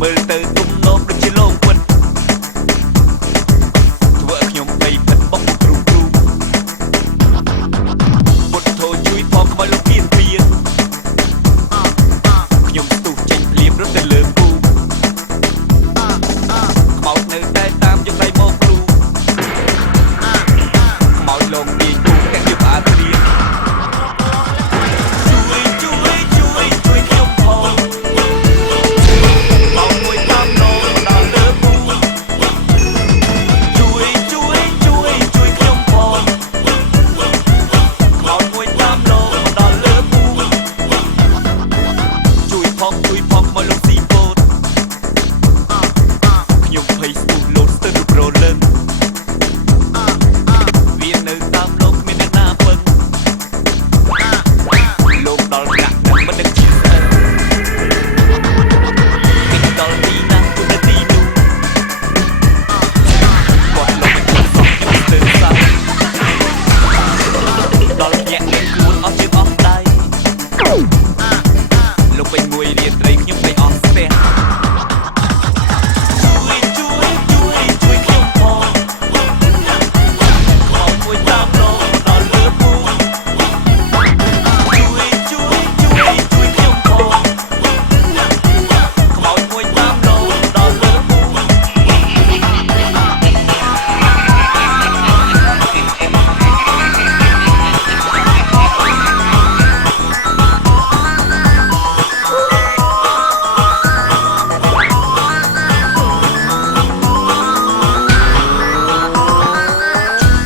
មើលទៅទំនងដូចជាលោកពិតធ្វើឲ្យខ្ញុំភ័យពិតបោកគ្រូពុទ្ធធោជួយផងខ្មោចលោកគៀនពៀនខ្ញុំស្ទុះចេញភ្លាមរត់ទៅលើពូខ្មោចនៅតែតាមយកដៃមកគ្រូខ្មោចលោកទាញពូតែខ្ញុំអាចព្រៀងជួយផងខ្មោចលោកស៊ីពោតខ្ញុំភ័យស្ទុះលោតស្ទើរប្រលឹងវានៅតាមលោកគ្មានអ្នកណាពឹងលោកដល់ថ្នាក់នឹងមិនដឹងជាស្អីគេដល់ទីណាទូនាទីនោះគាត់លោកមិនចូលសោះខ្ញុំស្ទើរសាដល់ញាក់នឹងខ្លួនអស់ជើងអស់ដៃលោកពេញមួយរៀនត្រីខ្ញុំពេញអស់ស្ទះជួយខ្ញុំផងខ្មោចមួយតាមលោកដល់លើពូជួយខ្ញុំផងខ្មោចមួយតាមលោកដល់លើពូ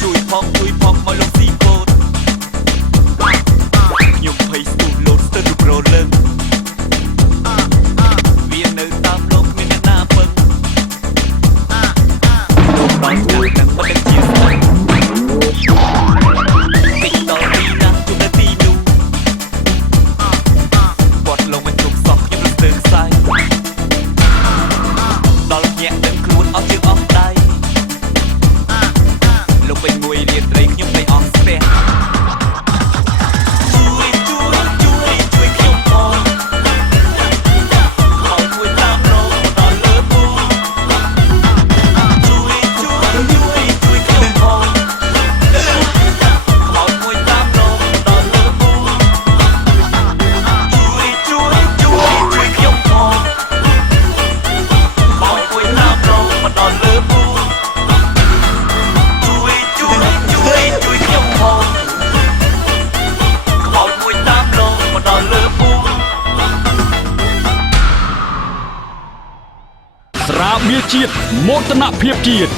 ជួយផងមកលោកស៊ីពោតខ្ញុំភ័យស្ទុះលោតស្ទើរប្រលឹងវានៅតាមលោកគ្មានអ្នកណាពឹងលោកដល់ថ្នាក់នឹងមិនដឹងជាស្អីតិចដល់ទីណាទូនាទីនោះគាត់លោកមិនជប់សោះខ្ញុំស្ទើរខ្សែដល់ញាក់នឹងខ្លួនអស់ជើងអស់ដៃលោកពេញមួយរៀនត្រីខ្ញុំពេញអស់ស្ទះជួយខ្ញុំផងខ្មោចមួយតាមលោកដល់លើពូជួយខ្ញុំផងខ្មោចមួយតាមលោកដល់លើពូជួយខ្ញុំផងខ្មោចមួយតាមលោកដល់លើពូជួយខ្ញុំផងខ្មោចមួយតាមលោកមកដល់លើពូស្រាបៀរជាតិមោទនភាពជាតិ